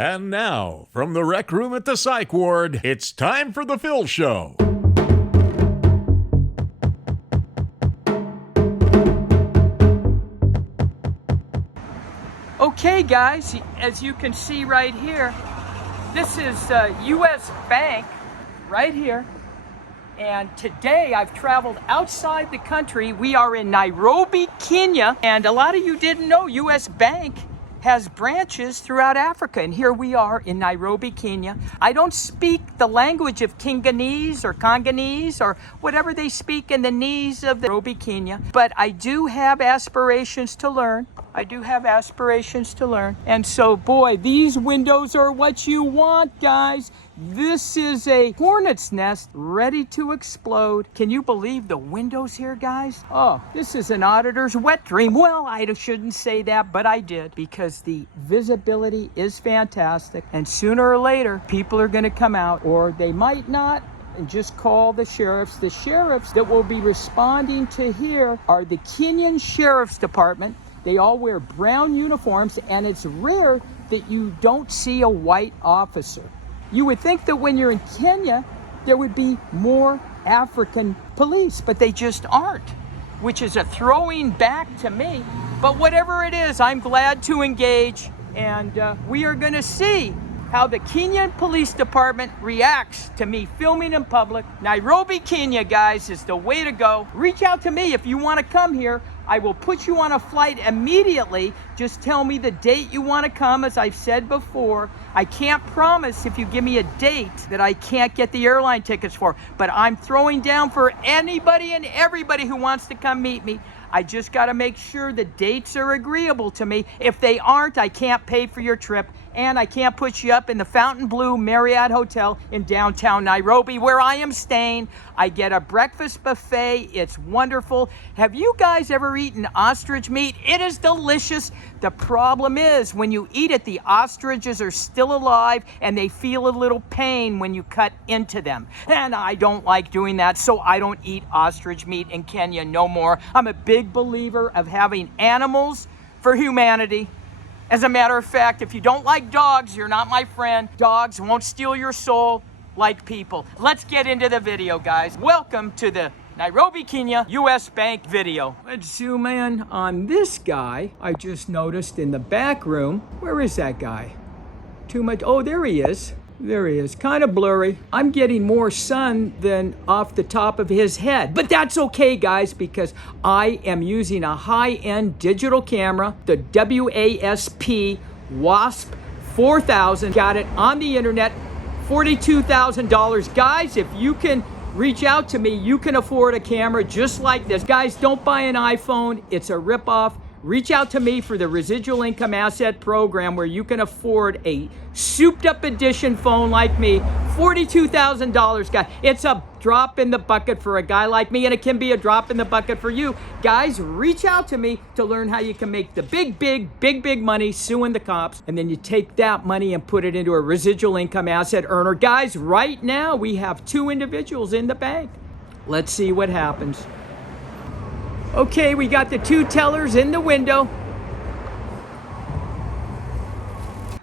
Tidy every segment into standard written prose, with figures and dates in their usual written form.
And now, from the rec room at the psych ward, it's time for the Phil Show. Okay, guys, as you can see right here, this is U.S. Bank right here. And today I've traveled outside the country. We are in Nairobi, Kenya. And a lot of you didn't know U.S. Bank has branches throughout Africa. And here we are in Nairobi, Kenya. I don't speak the language of Kinganese or Congolese or whatever they speak in the knees of Nairobi, Kenya. But I do have aspirations to learn. And so, boy, these windows are what you want, guys. This is a hornet's nest ready to explode. Can you believe the windows here, guys? Oh, this is an auditor's wet dream. Well, I shouldn't say that, but I did, because the visibility is fantastic. And sooner or later, people are going to come out, or they might not, and just call the sheriffs. The sheriffs that will be responding to here are the Kenyan Sheriff's Department. They all wear brown uniforms, and it's rare that you don't see a white officer. You would think that when you're in Kenya, there would be more African police, but they just aren't, which is a throwing back to me. But whatever it is, I'm glad to engage, and we are going to see how the Kenyan Police Department reacts to me filming in public. Nairobi, Kenya, guys, is the way to go. Reach out to me if you want to come here. I will put you on a flight immediately. Just tell me the date you want to come. As I've said before, I can't promise if you give me a date that I can't get the airline tickets for, but I'm throwing down for anybody and everybody who wants to come meet me. I just got to make sure the dates are agreeable to me. If they aren't, I can't pay for your trip, and I can't put you up in the Fontainebleau Marriott Hotel in downtown Nairobi, where I am staying. I get a breakfast buffet. It's wonderful. Have you guys ever eaten ostrich meat? It is delicious. The problem is, when you eat it, the ostriches are still alive, and they feel a little pain when you cut into them. And I don't like doing that, so I don't eat ostrich meat in Kenya no more. I'm a big believer of having animals for humanity. As a matter of fact, if you don't like dogs, you're not my friend. Dogs won't steal your soul like people. Let's get into the video, guys. Welcome to the Nairobi, Kenya, U.S. Bank video. Let's zoom in on this guy I just noticed in the back room. Where is that guy? Too much. Oh, there he is. There he is, kind of blurry. I'm getting more sun than off the top of his head. But that's okay, guys, because I am using a high-end digital camera, the WASP WASP 4000. Got it on the internet, $42,000. Guys, if you can reach out to me, you can afford a camera just like this. Guys, don't buy an iPhone. It's a ripoff. Reach out to me for the residual income asset program, where you can afford a souped up edition phone like me. $42,000, guys. It's a drop in the bucket for a guy like me, and it can be a drop in the bucket for you. Guys, reach out to me to learn how you can make the big money suing the cops, and then you take that money and put it into a residual income asset earner. Guys, right now we have 2 individuals in the bank. Let's see what happens. Okay, we got the 2 tellers in the window.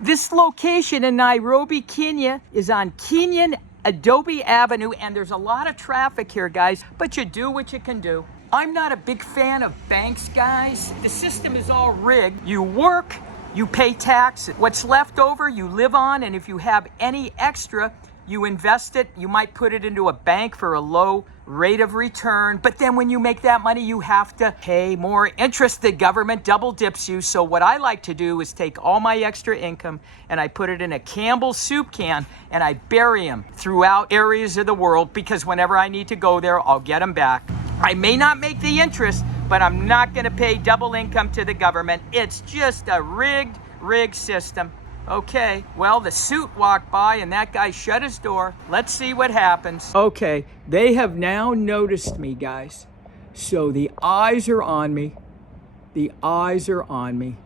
This location in Nairobi, Kenya is on Kenyan Adobe Avenue, and there's a lot of traffic here, guys, but you do what you can do. I'm not a big fan of banks, guys. The system is all rigged. You work, you pay tax. What's left over, you live on, and if you have any extra, you invest it. You might put it into a bank for a low rate of return, but then when you make that money, you have to pay more interest. The government double dips you. So what I like to do is take all my extra income and I put it in a Campbell's soup can, and I bury them throughout areas of the world, because whenever I need to go there, I'll get them back. I may not make the interest, but I'm not going to pay double income to the government. It's just a rigged system. Okay, well, the suit walked by and that guy shut his door. Let's see what happens. Okay, they have now noticed me, guys. So the eyes are on me. The eyes are on me.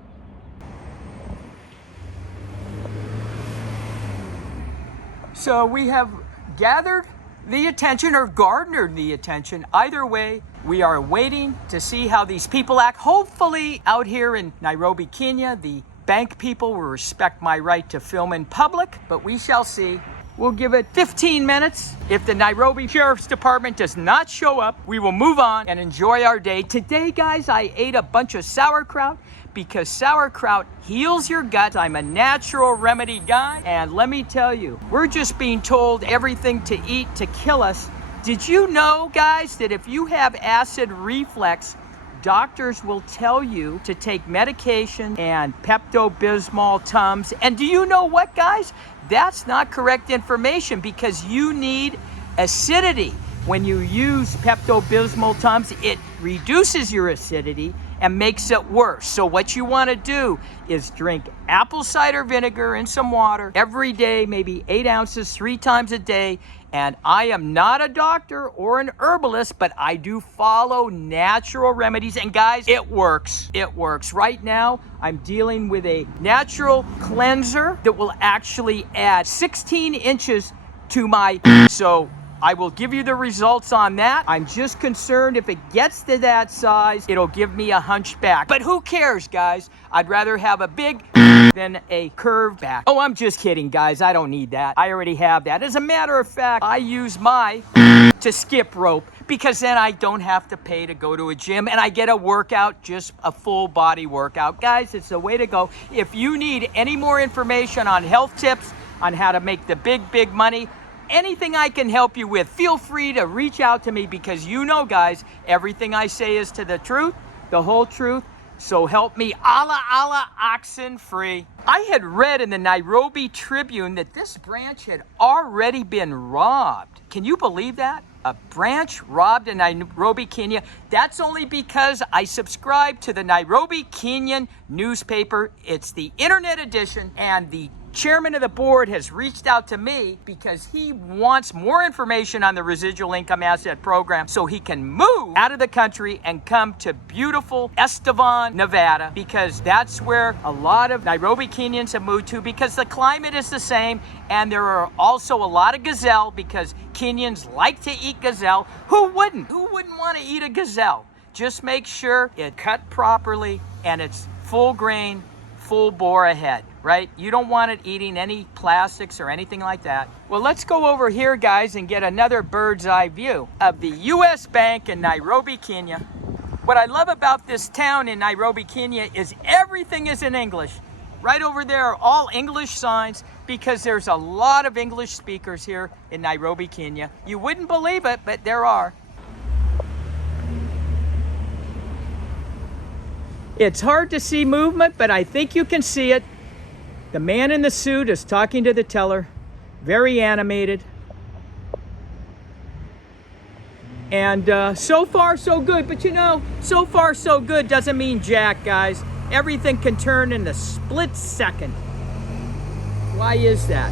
So we have gathered the attention, or garnered the attention. Either way, we are waiting to see how these people act. Hopefully out here in Nairobi, Kenya, the bank people will respect my right to film in public, but we shall see. We'll give it 15 minutes. If the Nairobi Sheriff's Department does not show up, we will move on and enjoy our day. Today, guys, I ate a bunch of sauerkraut because sauerkraut heals your gut. I'm a natural remedy guy, and let me tell you, we're just being told everything to eat to kill us. Did you know, guys, that if you have acid reflux, doctors will tell you to take medication and Pepto-Bismol, Tums. And do you know what, guys? That's not correct information because you need acidity. When you use Pepto-Bismol, Tums, it reduces your acidity and makes it worse. So what you want to do is drink apple cider vinegar and some water every day, maybe 8 ounces, 3 times a day. And I am not a doctor or an herbalist, but I do follow natural remedies. And guys, it works. It works. Right now, I'm dealing with a natural cleanser that will actually add 16 inches to my... So I will give you the results on that. I'm just concerned if it gets to that size, it'll give me a hunchback. But who cares, guys? I'd rather have a big than a curved back. Oh, I'm just kidding, guys. I don't need that. I already have that. As a matter of fact, I use my to skip rope because then I don't have to pay to go to a gym and I get a workout, just a full body workout. Guys, it's the way to go. If you need any more information on health tips, on how to make the big money, anything I can help you with, feel free to reach out to me because you know, guys, everything I say is to the truth, the whole truth. So help me, Allah, oxen free. I had read in the Nairobi Tribune that this branch had already been robbed. Can you believe that? A branch robbed in Nairobi, Kenya. That's only because I subscribe to the Nairobi Kenyan newspaper. It's the internet edition, and the chairman of the board has reached out to me because he wants more information on the residual income asset program so he can move out of the country and come to beautiful Estevan, Nevada, because that's where a lot of Nairobi Kenyans have moved to because the climate is the same, and there are also a lot of gazelle because Kenyans like to eat gazelle. Who wouldn't? Who wouldn't want to eat a gazelle? Just make sure it's cut properly and it's full grain, full bore ahead, right? You don't want it eating any plastics or anything like that. Well, let's go over here, guys, and get another bird's eye view of the U.S. Bank in Nairobi, Kenya. What I love about this town in Nairobi, Kenya is everything is in English. Right over there are all English signs because there's a lot of English speakers here in Nairobi, Kenya. You wouldn't believe it, but there are. It's hard to see movement, but I think you can see it. The man in the suit is talking to the teller, very animated. And so far, so good. But you know, so far, so good doesn't mean jack, guys. Everything can turn in a split second. Why is that?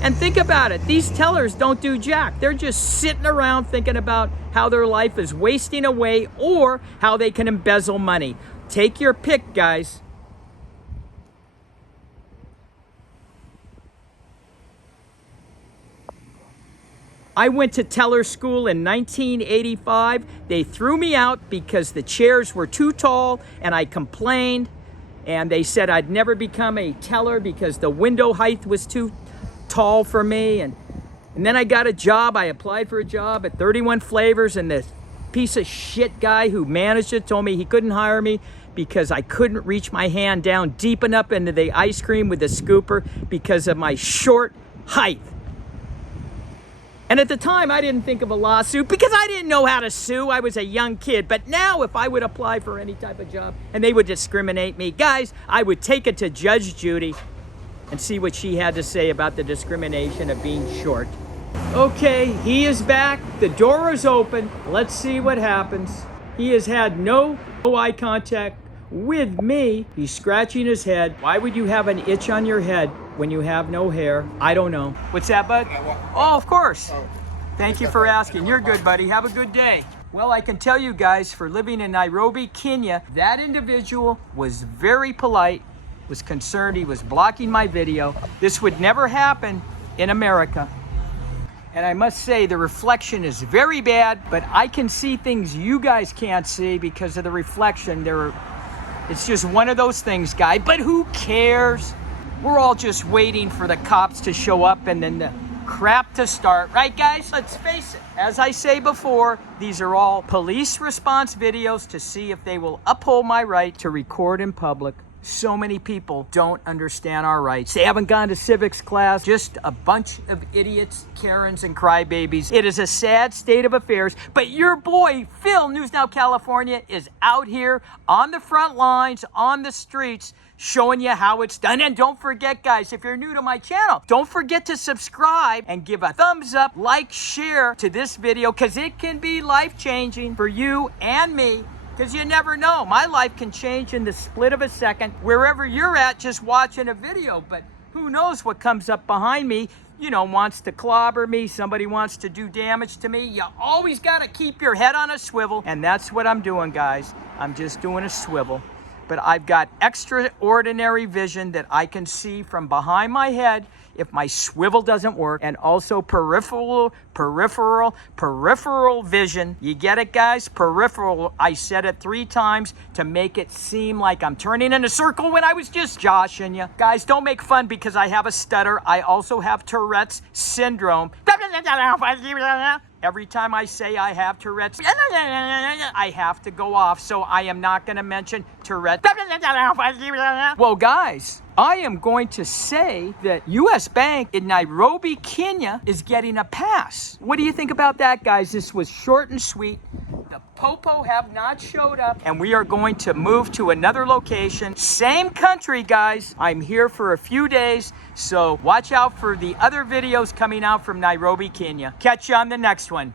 And think about it. These tellers don't do jack. They're just sitting around thinking about how their life is wasting away or how they can embezzle money. Take your pick, guys. I went to teller school in 1985. They threw me out because the chairs were too tall and I complained. And they said I'd never become a teller because the window height was too tall for me. And then I got a job. I applied for a job at 31 Flavors, and the piece of shit guy who managed it told me he couldn't hire me because I couldn't reach my hand down deep enough into the ice cream with the scooper because of my short height. And at the time, I didn't think of a lawsuit because I didn't know how to sue. I was a young kid. But now, if I would apply for any type of job and they would discriminate me, guys, I would take it to Judge Judy and see what she had to say about the discrimination of being short. Okay, he is back. The door is open. Let's see what happens. He has had no eye contact with me. He's scratching his head. Why would you have an itch on your head when you have no hair? I don't know. What's that, bud? Oh, of course. Thank you for asking. You're good, buddy. Have a good day. Well, I can tell you guys, for living in Nairobi, Kenya, that individual was very polite, was concerned. He was blocking my video. This would never happen in America. And I must say, the reflection is very bad, but I can see things you guys can't see because of the reflection. It's just one of those things, guy. But who cares? We're all just waiting for the cops to show up and then the crap to start, right, guys? Let's face it. As I say before, these are all police response videos to see if they will uphold my right to record in public. So many people don't understand our rights. They haven't gone to civics class, just a bunch of idiots, Karens, and crybabies. It is a sad state of affairs, but your boy, Phil, News Now California, is out here on the front lines, on the streets, showing you how it's done. And don't forget, guys, if you're new to my channel, don't forget to subscribe and give a thumbs up, like, share to this video, because it can be life-changing for you and me. Because you never know. My life can change in the split of a second, wherever you're at just watching a video. But who knows what comes up behind me, wants to clobber me. Somebody wants to do damage to me. You always got to keep your head on a swivel. And that's what I'm doing, guys. I'm just doing a swivel. But I've got extraordinary vision that I can see from behind my head if my swivel doesn't work, and also peripheral vision. You get it, guys? Peripheral. I said it 3 times to make it seem like I'm turning in a circle when I was just joshing you. Guys, don't make fun because I have a stutter. I also have Tourette's syndrome. Every time I say I have Tourette's, I have to go off, so I am not going to mention Tourette's. Well, guys, I am going to say that U.S. Bank in Nairobi, Kenya is getting a pass. What do you think about that, guys? This was short and sweet. The Popo have not showed up, and we are going to move to another location. Same country, guys. I'm here for a few days, so watch out for the other videos coming out from Nairobi, Kenya. Catch you on the next one.